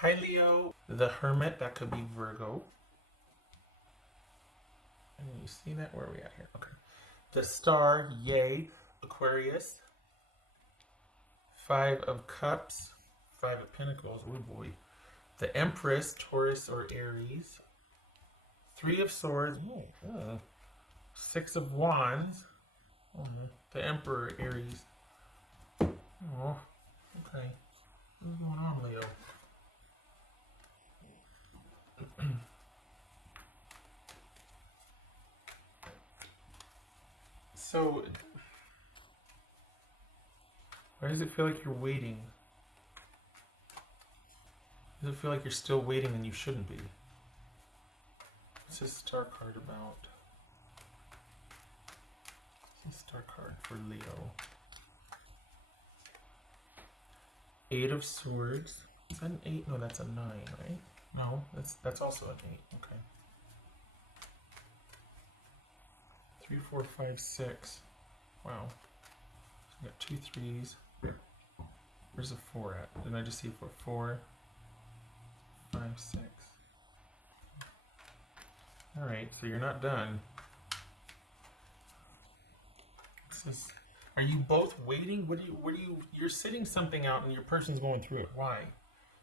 Hi Leo, the Hermit, that could be Virgo. And you see that? Where are we at here? Okay. The Star, yay, Aquarius. Five of Cups, Five of Pentacles, oh boy. The Empress, Taurus or Aries. Three of Swords, Six of Wands. The Emperor, Aries. Oh, okay. What's going on, Leo? So, why does it feel like you're waiting? Does it feel like you're still waiting and you shouldn't be? What's this Star card about? What's this Star card for Leo? Eight of Swords. Is that an 8? No, that's a 9, right? No, that's also an 8. Okay. 3, 4, 5, 6. Wow. So we got 2 3s. Where's the 4 at? Didn't I just see 4, 5, 6? Alright, so you're not done. Are you both waiting? You're sitting something out and your person's going through it. Why?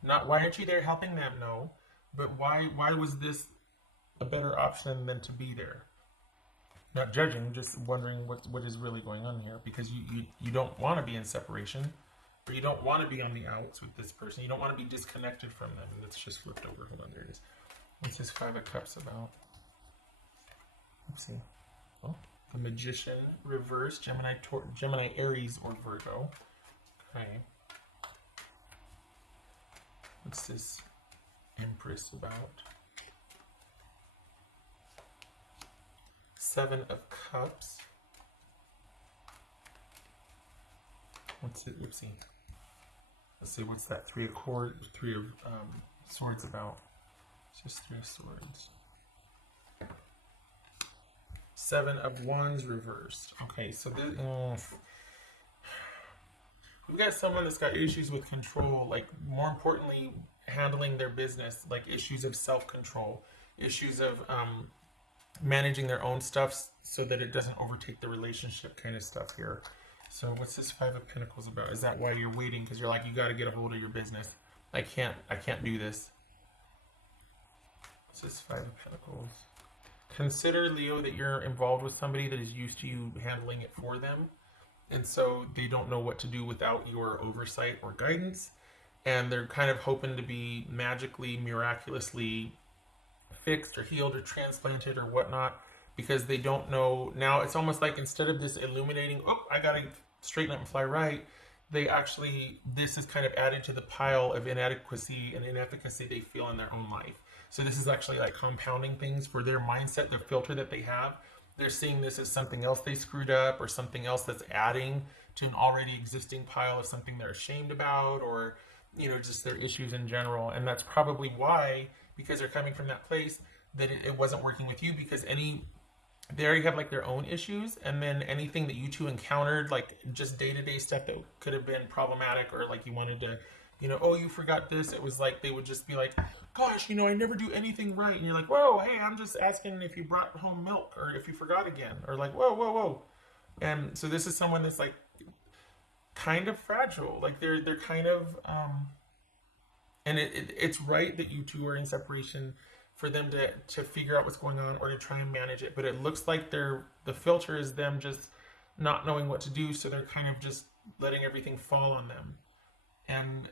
Why aren't you there helping them? No. But why was this a better option than to be there? Not judging, just wondering what is really going on here, because you don't want to be in separation, or you don't want to be on the outs with this person. You don't want to be disconnected from them. And it's just flipped over. Hold on, there it is. What's this Five of Cups about? Oopsie. Oh, the Magician, reverse, Gemini, Aries, or Virgo. Okay. What's this Empress about? Seven of Cups. What's it? Oopsie. Let's see. What's that? Three of Swords about? It's just Three of Swords. Seven of Wands reversed. Okay, so we've got someone that's got issues with control. Like, more importantly, handling their business. Like issues of self-control, issues of managing their own stuff so that it doesn't overtake the relationship kind of stuff here. So what's this Five of Pentacles about? Is that why you're waiting? Because you're like, you got to get a hold of your business. I can't do this. What's this Five of Pentacles? Consider, Leo, that you're involved with somebody that is used to you handling it for them. And so they don't know what to do without your oversight or guidance. And they're kind of hoping to be magically, miraculously fixed or healed or transplanted or whatnot, because they don't know. Now it's almost like, instead of this illuminating, oh, I gotta straighten up and fly right, this is kind of added to the pile of inadequacy and inefficacy they feel in their own life. So this is actually like compounding things for their mindset, their filter that they have. They're seeing this as something else they screwed up, or something else that's adding to an already existing pile of something they're ashamed about, or just their issues in general. And that's probably why, because they're coming from that place, that it wasn't working with you, because they already have like their own issues, and then anything that you two encountered, like just day-to-day stuff that could have been problematic, or like you wanted to, oh, you forgot this, it was like they would just be like, gosh, I never do anything right. And you're like, whoa, hey, I'm just asking if you brought home milk, or if you forgot again, or like, whoa. And so this is someone that's like kind of fragile, like they're kind of and it's right that you two are in separation, for them to figure out what's going on, or to try and manage it. But it looks like the filter is them just not knowing what to do, so they're kind of just letting everything fall on them. And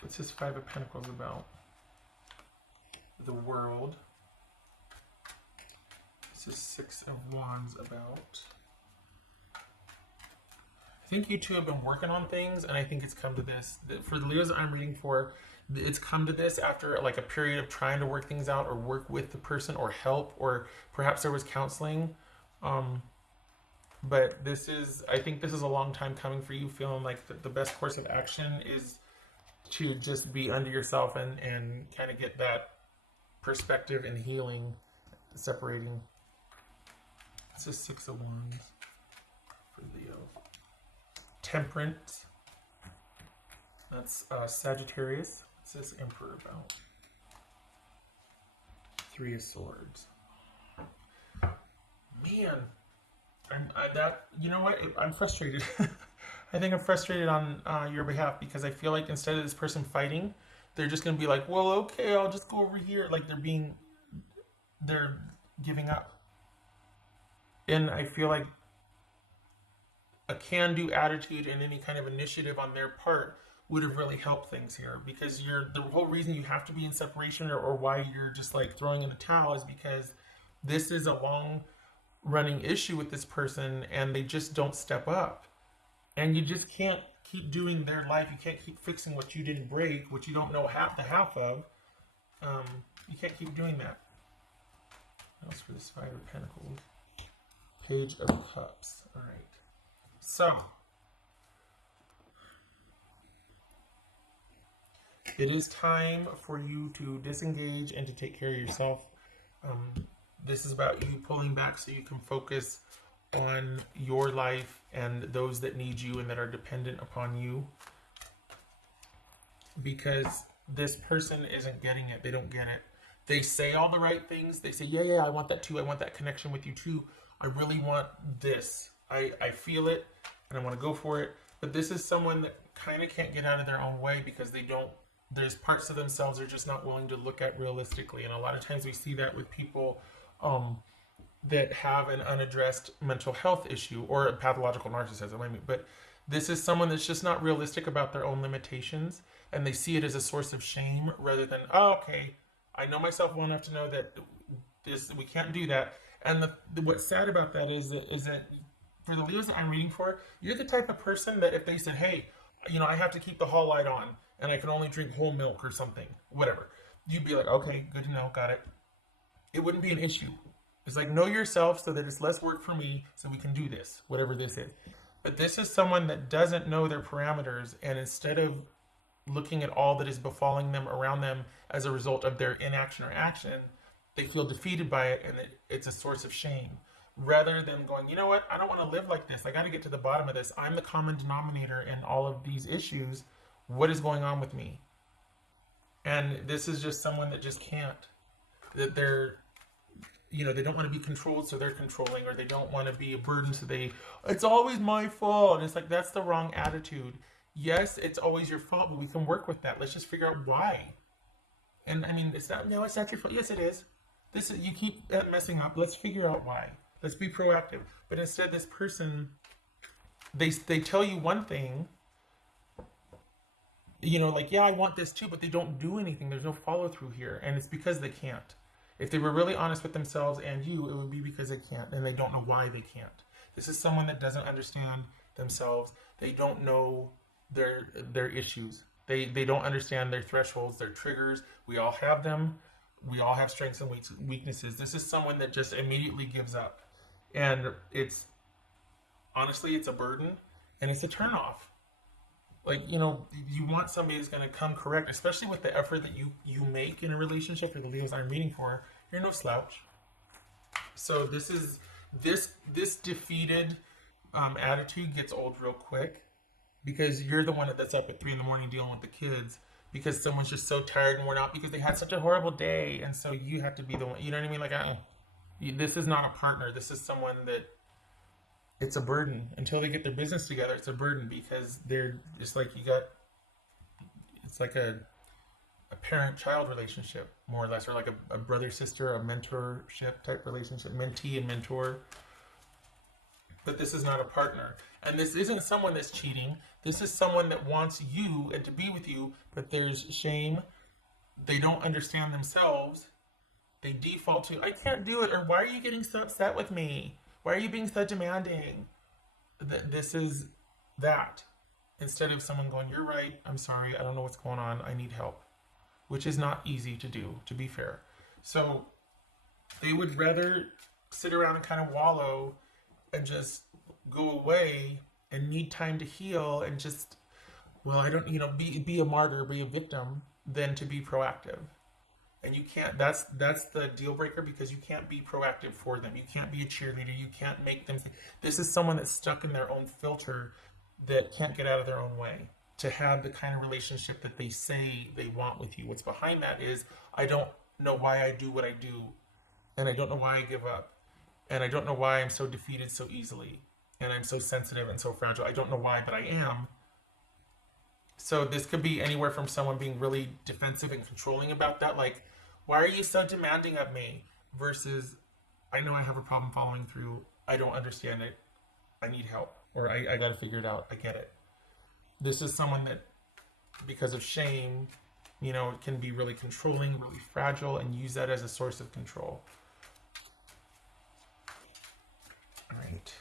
what's this Five of Pentacles about? The World. This is Six of Wands about. I think you two have been working on things, and I think it's come to this. For the Leos that I'm reading for, it's come to this after like a period of trying to work things out, or work with the person, or help, or perhaps there was counseling. But I think this is a long time coming for you, feeling like the best course of action is to just be under yourself and kind of get that perspective and healing, separating. It's a Six of Wands for Leo. Temperance. That's Sagittarius. What's this Emperor about? Three of Swords. Man, you know what? I'm frustrated. I think I'm frustrated on your behalf because I feel like instead of this person fighting, they're just gonna be like, well, okay, I'll just go over here. Like they're giving up. And I feel like a can-do attitude and any kind of initiative on their part would have really helped things here, because the whole reason you have to be in separation, or why you're just like throwing in the towel, is because this is a long running issue with this person and they just don't step up. And you just can't keep doing their life. You can't keep fixing what you didn't break, what you don't know half of. You can't keep doing that. That was for this Five of Pentacles. Page of Cups. All right. So, it is time for you to disengage and to take care of yourself. This is about you pulling back so you can focus on your life and those that need you and that are dependent upon you. Because this person isn't getting it. They don't get it. They say all the right things. They say, yeah, I want that too. I want that connection with you too. I really want this. I feel it and I want to go for it. But this is someone that kind of can't get out of their own way because there's parts of themselves they're just not willing to look at realistically. And a lot of times we see that with people that have an unaddressed mental health issue or a pathological narcissism. I mean, but this is someone that's just not realistic about their own limitations, and they see it as a source of shame rather than, oh, okay, I know myself well enough to know that we can't do that. And what's sad about that is that for the Leos that I'm reading for, you're the type of person that if they said, hey, I have to keep the hall light on and I can only drink whole milk or something, whatever, you'd be like, okay, good to know, got it. It wouldn't be an issue. It's like, know yourself so that it's less work for me so we can do this, whatever this is. But this is someone that doesn't know their parameters, and instead of looking at all that is befalling them around them as a result of their inaction or action, they feel defeated by it, and it's a source of shame. Rather than going, you know what, I don't want to live like this. I got to get to the bottom of this. I'm the common denominator in all of these issues. What is going on with me? And this is just someone that just can't. That they don't want to be controlled, so they're controlling, or they don't want to be a burden, so it's always my fault. And it's like, that's the wrong attitude. Yes, it's always your fault, but we can work with that. Let's just figure out why. And I mean, it's not your fault. Yes, it is. You keep messing up. Let's figure out why. Let's be proactive. But instead, this person, they tell you one thing, like, yeah, I want this too, but they don't do anything. There's no follow through here. And it's because they can't. If they were really honest with themselves and you, it would be because they can't, and they don't know why they can't. This is someone that doesn't understand themselves. They don't know their issues. They don't understand their thresholds, their triggers. We all have them. We all have strengths and weaknesses. This is someone that just immediately gives up. And honestly, it's a burden and it's a turnoff. Like, you want somebody who's going to come correct, especially with the effort that you make in a relationship. For the Leos I'm reading for, you're no slouch. So this defeated attitude gets old real quick, because you're the one that's up at 3 a.m. dealing with the kids because someone's just so tired and worn out because they had such a horrible day, and so you have to be the one. You know what I mean? Like, this is not a partner. This is someone that. It's a burden. Until they get their business together, it's a burden, because they're just like, it's like a parent-child relationship, more or less, or like a brother-sister, a mentorship type relationship, mentee and mentor. But this is not a partner. And this isn't someone that's cheating. This is someone that wants you and to be with you, but there's shame. They don't understand themselves. They default to, I can't do it, or why are you getting so upset with me? Why are you being so demanding? This is that. Instead of someone going, you're right, I'm sorry, I don't know what's going on, I need help. Which is not easy to do, to be fair. So they would rather sit around and kind of wallow and just go away and need time to heal and just, be a martyr, be a victim, than to be proactive. And you can't, that's the deal breaker, because you can't be proactive for them. You can't be a cheerleader. You can't make them. This is someone that's stuck in their own filter that can't get out of their own way. to have the kind of relationship that they say they want with you. What's behind that is, I don't know why I do what I do, and I don't know why I give up, and I don't know why I'm so defeated so easily, and I'm so sensitive and so fragile. I don't know why, but I am. So this could be anywhere from someone being really defensive and controlling about that, like, why are you so demanding of me? Versus, I know I have a problem following through. I don't understand it. I need help. Or I got to figure it out. I get it. This is someone that, because of shame, can be really controlling, really fragile, and use that as a source of control. All right.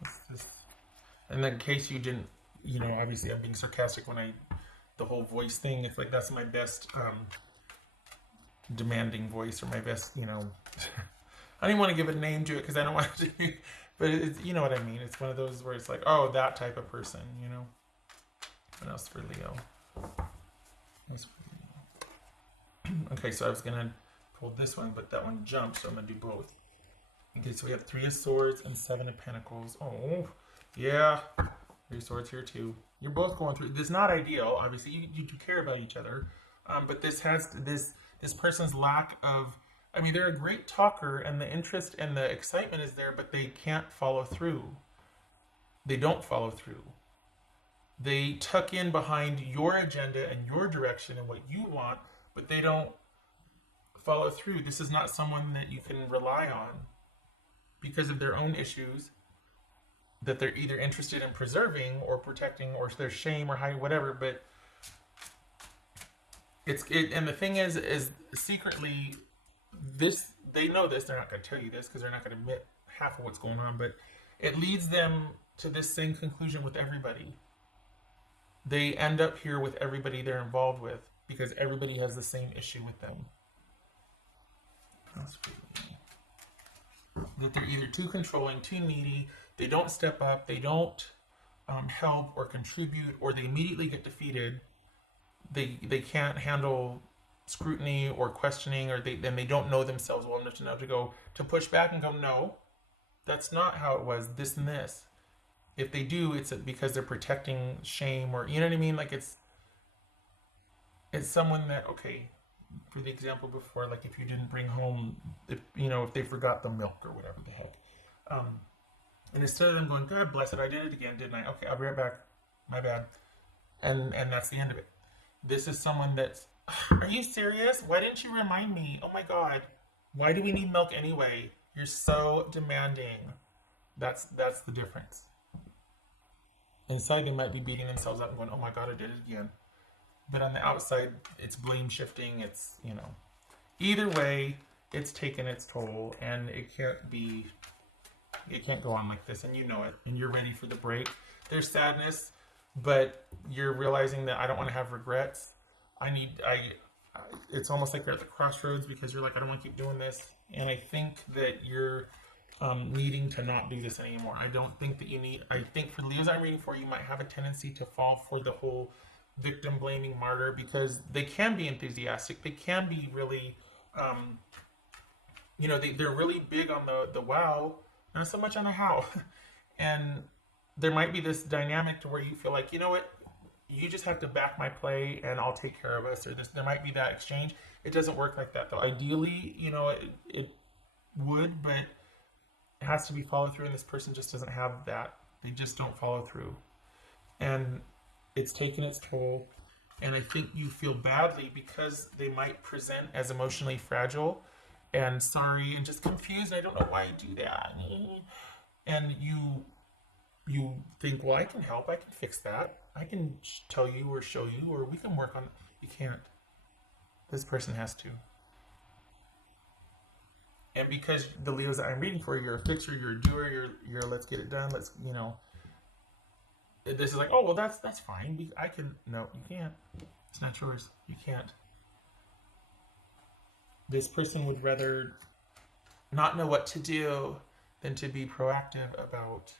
What's this? And then in case you didn't, obviously I'm being sarcastic when the whole voice thing, it's like that's my best demanding voice, or my best, I don't even want to give a name to it because I don't want to, but it's, you know what I mean? It's one of those where it's like, oh, that type of person, What else for Leo? Okay, so I was going to pull this one, but that one jumped, so I'm going to do both. Okay, so we have 3 of Swords and 7 of Pentacles. Oh, yeah. 3 of Swords here too. You're both going through. This is not ideal. Obviously, you do care about each other, but this person's lack of. I mean, they're a great talker, and the interest and the excitement is there, but they can't follow through. They don't follow through. They tuck in behind your agenda and your direction and what you want, but they don't follow through. This is not someone that you can rely on because of their own issues that they're either interested in preserving or protecting, or their shame or hiding, whatever. But and the thing is secretly, they know this. They're not going to tell you this because they're not going to admit half of what's going on. But it leads them to this same conclusion with everybody. They end up here with everybody they're involved with because everybody has the same issue with them. That they're either too controlling, too needy. They don't step up, they don't help or contribute, or they immediately get defeated. They can't handle scrutiny or questioning, or they don't know themselves well enough to know to push back and go, no, that's not how it was, this and this. If they do, it's because they're protecting shame, or you know what I mean? Like it's someone that, okay, for the example before, like if you didn't bring home, if they forgot the milk or whatever the heck. And instead of them going, God bless it, I did it again, didn't I? Okay, I'll be right back. My bad. And that's the end of it. This is someone that's, are you serious? Why didn't you remind me? Oh my God. Why do we need milk anyway? You're so demanding. That's the difference. Inside, they might be beating themselves up and going, oh my God, I did it again. But on the outside, it's blame shifting. It's, either way, it's taken its toll, and it can't go on like this, and you know it, and you're ready for the break. There's sadness, but you're realizing that I don't want to have regrets. It's almost like you're at the crossroads because you're like, I don't want to keep doing this. And I think that you're needing to not do this anymore. I don't think that I think for Leos I'm reading for, you might have a tendency to fall for the whole victim blaming martyr, because they can be enthusiastic. They can be really, they're really big on the wow, not so much on the how. And there might be this dynamic to where you feel like, you know what, you just have to back my play and I'll take care of us, or there might be that exchange. It doesn't work like that though. Ideally, it would, but it has to be followed through, and this person just doesn't have that. They just don't follow through. And it's taken its toll. And I think you feel badly because they might present as emotionally fragile and sorry and just confused. I don't know why I do that. And you think, well, I can help. I can fix that. I can tell you or show you, or we can work on it. You can't. This person has to. And because the Leos that I'm reading for, you're a fixer, you're a doer, you're let's get it done. Let's, this is like, oh, well, that's fine. No, you can't. It's not yours. You can't. This person would rather not know what to do than to be proactive about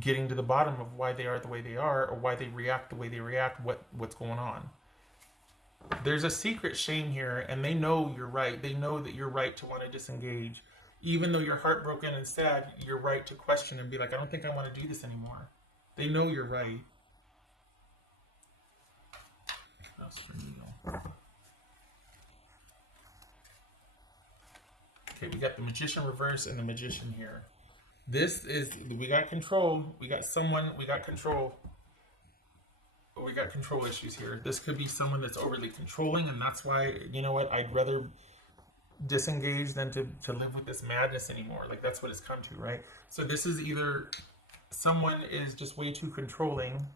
getting to the bottom of why they are the way they are, or why they react the way they react, what's going on. There's a secret shame here, and they know you're right. They know that you're right to want to disengage. Even though you're heartbroken and sad, you're right to question and be like, I don't think I want to do this anymore. They know you're right. That's for Leo. Okay, we got the Magician reverse and the Magician here. This is, we got control. We got someone, we got control. But we got control issues here. This could be someone that's overly controlling, and that's why, you know what, I'd rather disengage than to live with this madness anymore. Like, that's what it's come to, right? So this is either someone is just way too controlling,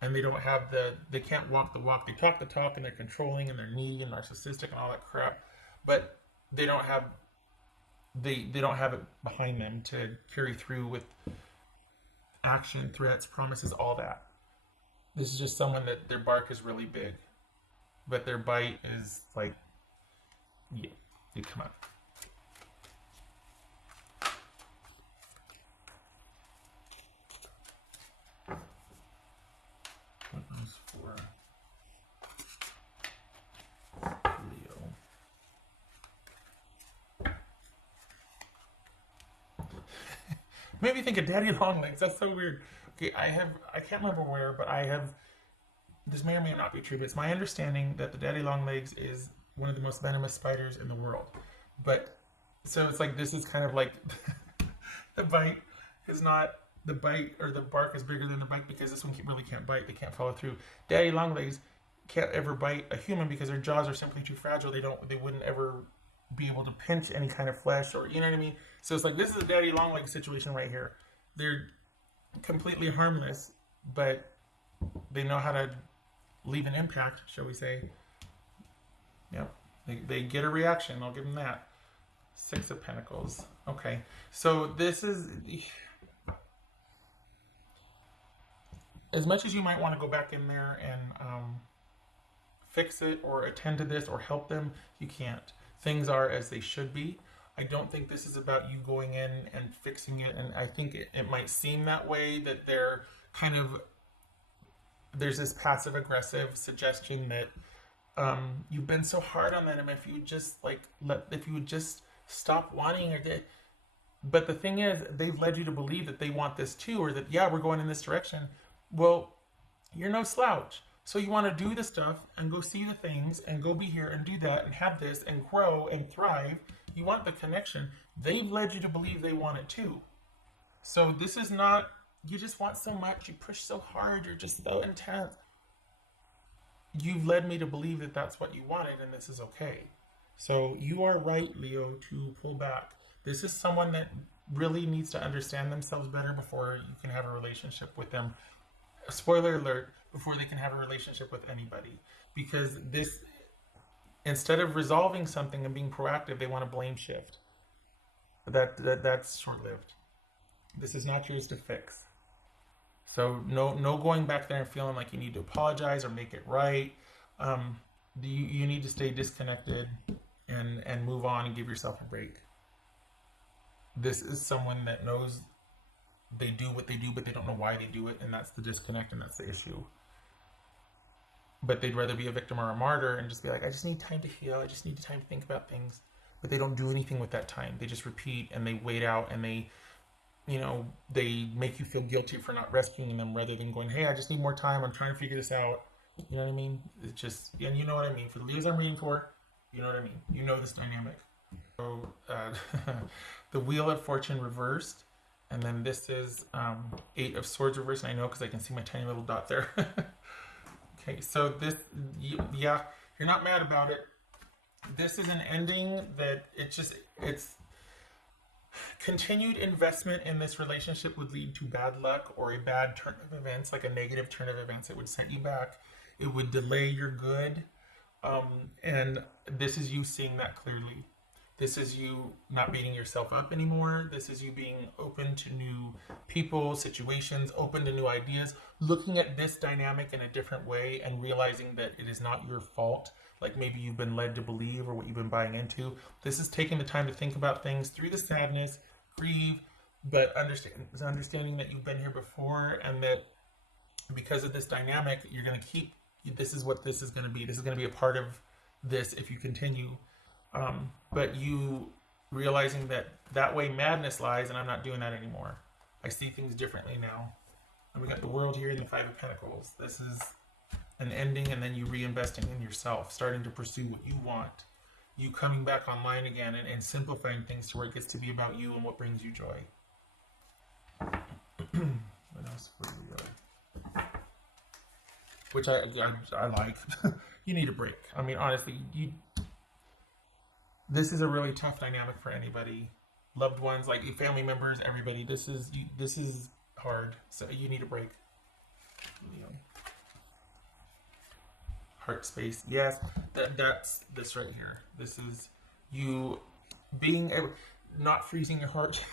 and they don't have they can't walk the walk. They talk the talk, and they're controlling, and they're needy and narcissistic and all that crap, but they don't have they don't have it behind them to carry through with action, threats, promises, all that. This is just someone that their bark is really big, but their bite is like, yeah, you come on. What is for Leo? Made me think of Daddy Longlegs. That's so weird. Okay, I can't remember where, but this may or may not be true, but it's my understanding that the Daddy Longlegs is one of the most venomous spiders in the world. But, so it's like, this is kind of like, the bite is not, the bite or the bark is bigger than the bite because this one really can't bite. They can't follow through. Daddy Longlegs can't ever bite a human because their jaws are simply too fragile. They wouldn't ever be able to pinch any kind of flesh, or, you know what I mean? So it's like, this is a Daddy Longlegs situation right here. They're completely harmless, but they know how to leave an impact, shall we say. Yep. They get a reaction. I'll give them that. 6 of Pentacles. Okay. So this is, as much as you might want to go back in there and fix it or attend to this or help them, you can't. Things are as they should be. I don't think this is about you going in and fixing it, and I think it might seem that way, that they're kind of, there's this passive aggressive suggestion that you've been so hard on them, if you just if you would just stop wanting it. But the thing is, they've led you to believe that they want this too, or that, yeah, we're going in this direction. Well, you're no slouch. So you want to do the stuff and go see the things and go be here and do that and have this and grow and thrive. You want the connection. They've led you to believe they want it too. So this is not, you just want so much, you push so hard, you're just so intense. You've led me to believe that that's what you wanted, and this is okay. So you are right, Leo, to pull back. This is someone that really needs to understand themselves better before you can have a relationship with them. Spoiler alert, before they can have a relationship with anybody. Because this, instead of resolving something and being proactive, they want to blame shift. That's short-lived. This is not yours to fix. So no going back there and feeling like you need to apologize or make it right. You need to stay disconnected and move on and give yourself a break. This is someone that knows they do what they do, but they don't know why they do it, and that's the disconnect, and that's the issue. But they'd rather be a victim or a martyr and just be like, I just need time to heal, I just need time to think about things. But they don't do anything with that time. They just repeat and they wait out, and they make you feel guilty for not rescuing them, rather than going, hey, I just need more time, I'm trying to figure this out. You know what I mean? It's just, and you know what I mean. For the Leos I'm reading for, you know what I mean. You know this dynamic. So the Wheel of Fortune reversed, and then this is 8 of Swords reversed, and I know because I can see my tiny little dot there. Okay, so this, yeah, you're not mad about it. This is an ending that it's continued investment in this relationship would lead to bad luck or a bad turn of events, like a negative turn of events. It would set you back. It would delay your good. And this is you seeing that clearly. This is you not beating yourself up anymore. This is you being open to new people, situations, open to new ideas, looking at this dynamic in a different way and realizing that it is not your fault, like maybe you've been led to believe or what you've been buying into. This is taking the time to think about things through the sadness, grieve, but understanding that you've been here before, and that because of this dynamic, you're going to keep, this is what this is going to be. This is going to be a part of this if you continue. But you realizing that way madness lies, and I'm not doing that anymore. I see things differently now. And we got the World here and the Five of Pentacles. This is an ending, and then you reinvesting in yourself, starting to pursue what you want. You coming back online again and simplifying things to where it gets to be about you and what brings you joy. What else for you? Which I like. You need a break. I mean, honestly, this is a really tough dynamic for anybody. Loved ones, like family members, everybody. This is hard. So you need a break. You know. Heart space. Yes, that's this right here. This is you being able, not freezing your heart.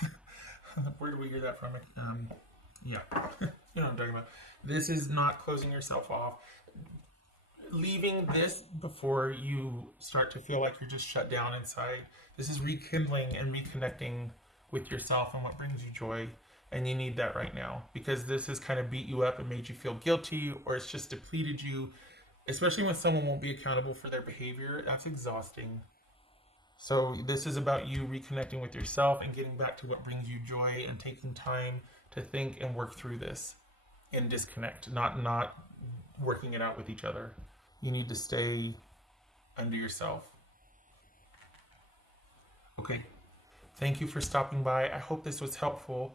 Where do we hear that from? Yeah, you know what I'm talking about. This is not closing yourself off. Leaving this before you start to feel like you're just shut down inside. This is rekindling and reconnecting with yourself and what brings you joy. And you need that right now, because this has kind of beat you up and made you feel guilty, or it's just depleted you. Especially when someone won't be accountable for their behavior, that's exhausting. So this is about you reconnecting with yourself and getting back to what brings you joy and taking time to think and work through this and disconnect, not working it out with each other. You need to stay under yourself. Okay. Thank you for stopping by. I hope this was helpful.